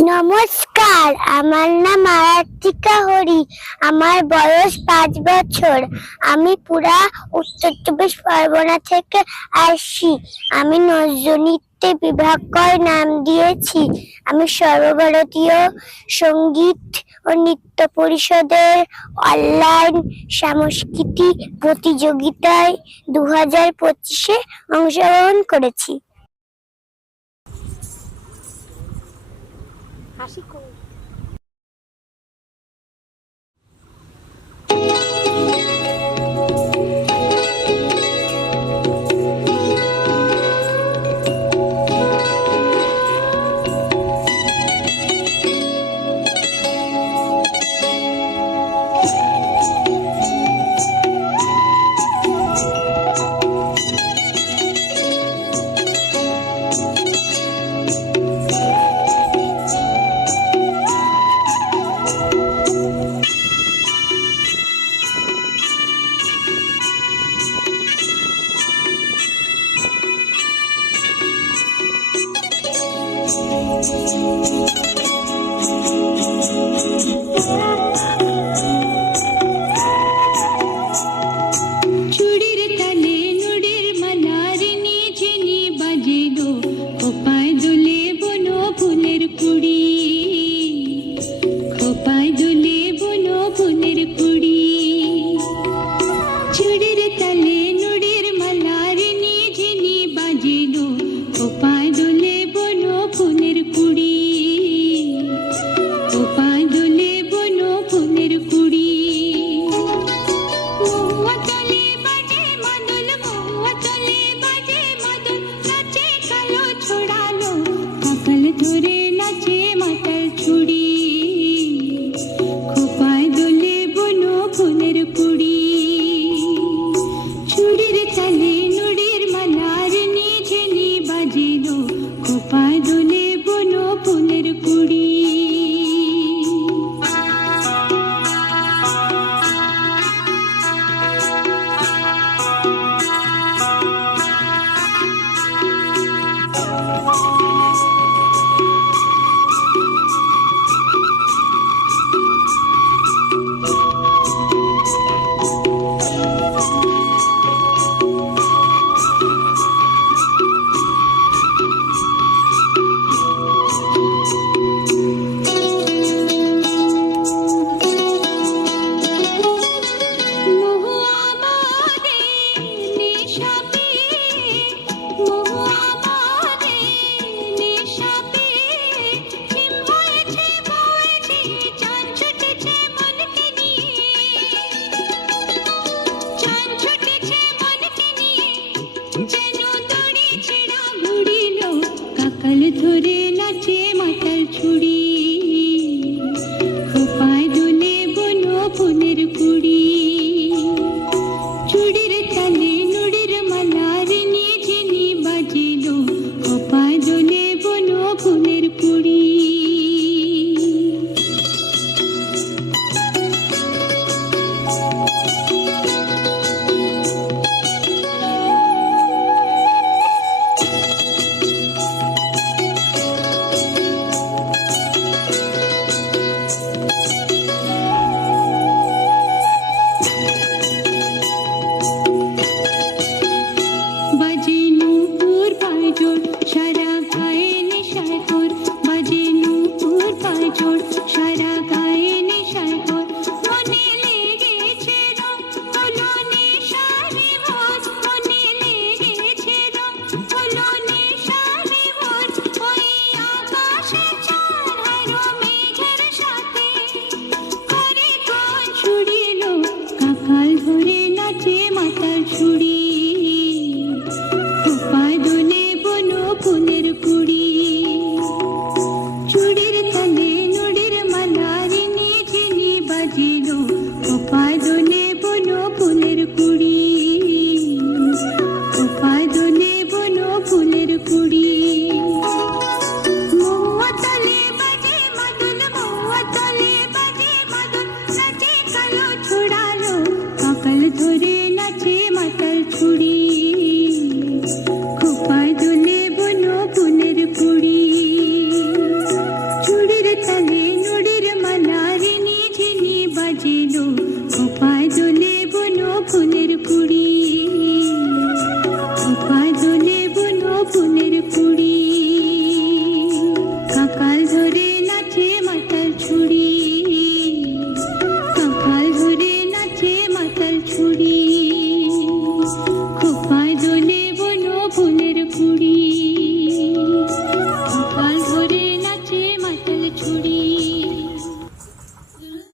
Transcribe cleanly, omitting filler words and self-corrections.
নমস্কার, আমার নাম আরাত্রিকা হরি। আমার বয়স 5 বছর। আমি পুরা উত্তর চব্বিশ পরগনা থেকে আসছি। আমি নজরুলনৃত্যে বিভাগ করে নাম দিয়েছি। আমি সর্বভারতীয় সঙ্গীত ও নৃত্য পরিষদের অনলাইন সাংস্কৃতিক প্রতিযোগিতায় 2025-এ অংশগ্রহণ করেছি। হাসি কই? চুড়ির তালে নুড়ির মালারিনি ঝিনি বাজিলো, খোপায় দুলে বনো ফুলের কুড়ি, খোপায় দুলে বনো ফুলের কুড়ি। চুড়ির তালে নুড়ির মালারিনি ঝিনি বাজিলো, খোপায় দুলে বনো ফুলের কুড়ি, খোপায় দুলে বনো ফুলের কুড়ি। ধরে নাচে মাতাল ছুড়ি, খোপায় দোলে বনো ফুলের কুড়ি। চুড়ির তালে নুড়ির মালার নিঝেনি বাজিলো, খোপায় দোলে বনো ফুলের কুড়ি। ধরে নাচে মাতাল ছুড়ি, খোপায় দোলে বনো ফুলের কুড়ি। চুড়ির তালে নুড়ির মালার নিঝিনি বাজিলো, খোপায় দোলে বনো ফুলের কুড়ি। বাজে নূপুর পায়জোড়, সারা গায়ে নেশায় তোর। বাজে নূপুর পায়জোড়, সারা